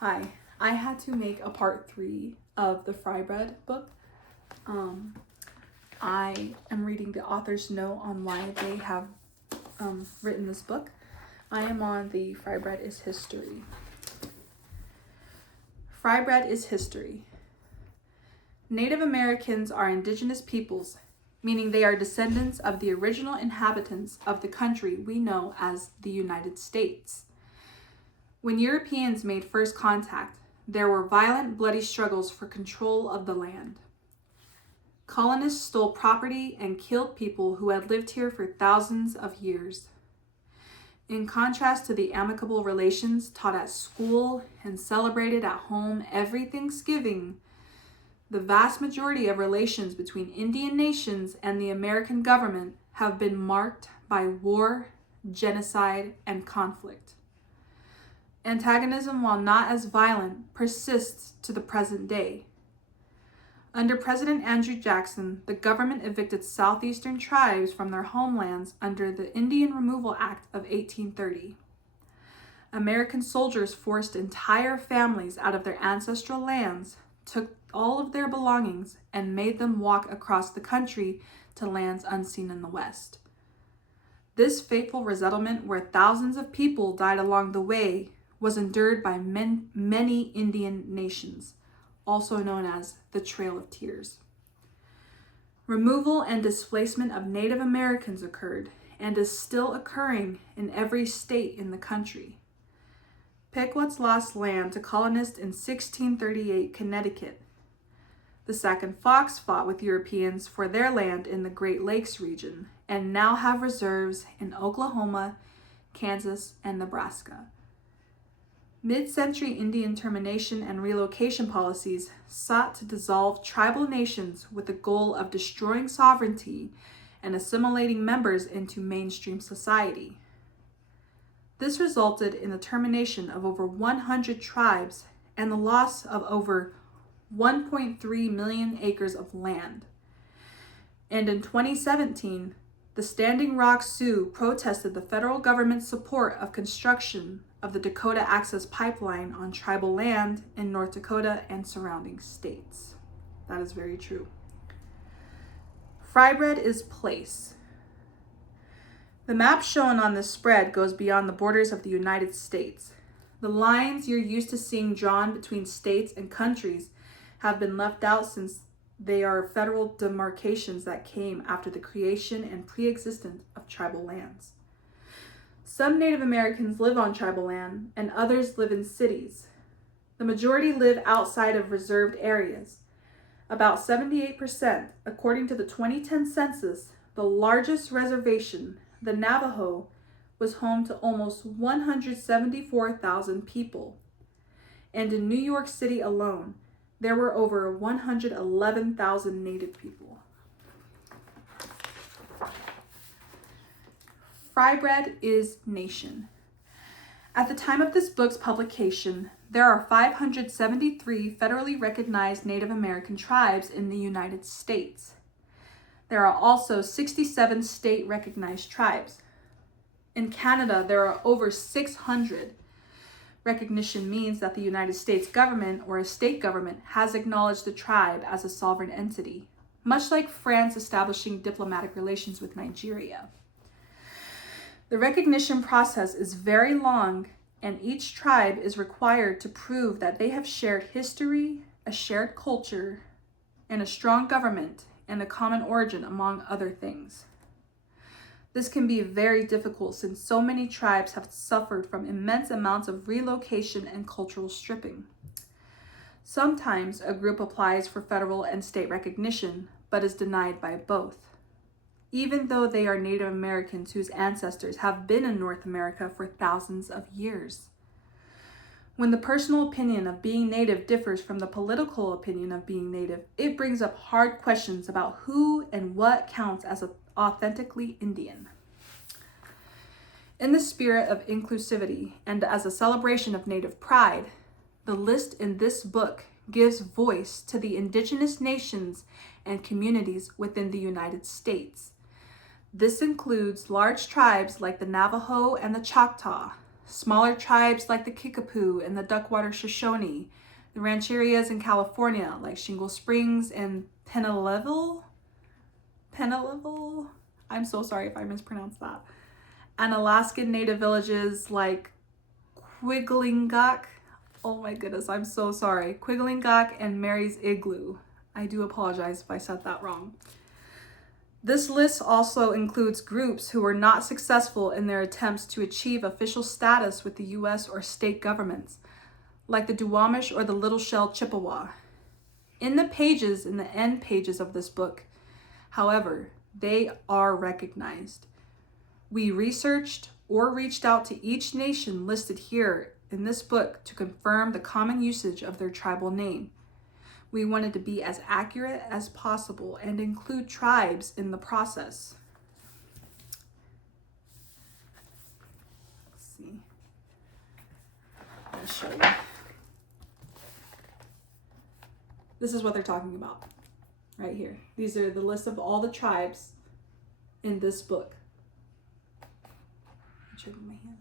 Hi, I had to make a part 3 of the Fry Bread book. I am reading the author's note on why they have written this book. I am on the Fry Bread is History. Fry Bread is History. Native Americans are indigenous peoples, meaning they are descendants of the original inhabitants of the country we know as the United States. When Europeans made first contact, there were violent, bloody struggles for control of the land. Colonists stole property and killed people who had lived here for thousands of years. In contrast to the amicable relations taught at school and celebrated at home every Thanksgiving, the vast majority of relations between Indian nations and the American government have been marked by war, genocide, and conflict. Antagonism, while not as violent, persists to the present day. Under President Andrew Jackson, the government evicted southeastern tribes from their homelands under the Indian Removal Act of 1830. American soldiers forced entire families out of their ancestral lands, took all of their belongings, and made them walk across the country to lands unseen in the West. This fateful resettlement, where thousands of people died along the way, was endured by many Indian nations, also known as the Trail of Tears. Removal and displacement of Native Americans occurred and is still occurring in every state in the country. Pequot's lost land to colonists in 1638 Connecticut. The Sac and Fox fought with Europeans for their land in the Great Lakes region and now have reserves in Oklahoma, Kansas, and Nebraska. Mid-century Indian termination and relocation policies sought to dissolve tribal nations with the goal of destroying sovereignty and assimilating members into mainstream society. This resulted in the termination of over 100 tribes and the loss of over 1.3 million acres of land. And in 2017, the Standing Rock Sioux protested the federal government's support of construction of the Dakota Access Pipeline on tribal land in North Dakota and surrounding states. That is very true. Fry Bread is place. The map shown on this spread goes beyond the borders of the United States. The lines you're used to seeing drawn between states and countries have been left out since they are federal demarcations that came after the creation and pre-existence of tribal lands. Some Native Americans live on tribal land and others live in cities. The majority live outside of reserved areas. About 78%, according to the 2010 census, the largest reservation, the Navajo, was home to almost 174,000 people. And in New York City alone, there were over 111,000 Native people. Fry Bread is nation. At the time of this book's publication, there are 573 federally recognized Native American tribes in the United States. There are also 67 state-recognized tribes. In Canada, there are over 600. Recognition means that the United States government or a state government has acknowledged the tribe as a sovereign entity, much like France establishing diplomatic relations with Nigeria. The recognition process is very long, and each tribe is required to prove that they have shared history, a shared culture, and a strong government and a common origin, among other things. This can be very difficult since so many tribes have suffered from immense amounts of relocation and cultural stripping. Sometimes a group applies for federal and state recognition, but is denied by both, even though they are Native Americans whose ancestors have been in North America for thousands of years. When the personal opinion of being Native differs from the political opinion of being Native, it brings up hard questions about who and what counts as authentically Indian. In the spirit of inclusivity and as a celebration of Native pride, the list in this book gives voice to the indigenous nations and communities within the United States. This includes large tribes like the Navajo and the Choctaw, Smaller tribes like the Kickapoo and the Duckwater Shoshone. The rancherias in California like Shingle Springs and Penalevel. I'm so sorry if I mispronounced that. And Alaskan native villages like Quiglingock. Oh my goodness, I'm so sorry. Quiglingock and Mary's Igloo. I do apologize if I said that wrong. This list also includes groups who were not successful in their attempts to achieve official status with the U.S. or state governments, like the Duwamish or the Little Shell Chippewa. In the end pages of this book, however, they are recognized. We researched or reached out to each nation listed here in this book to confirm the common usage of their tribal name. We wanted to be as accurate as possible and include tribes in the process. Let's see. I'll show you. This is what they're talking about right here. These are the list of all the tribes in this book. I'm checking my hand.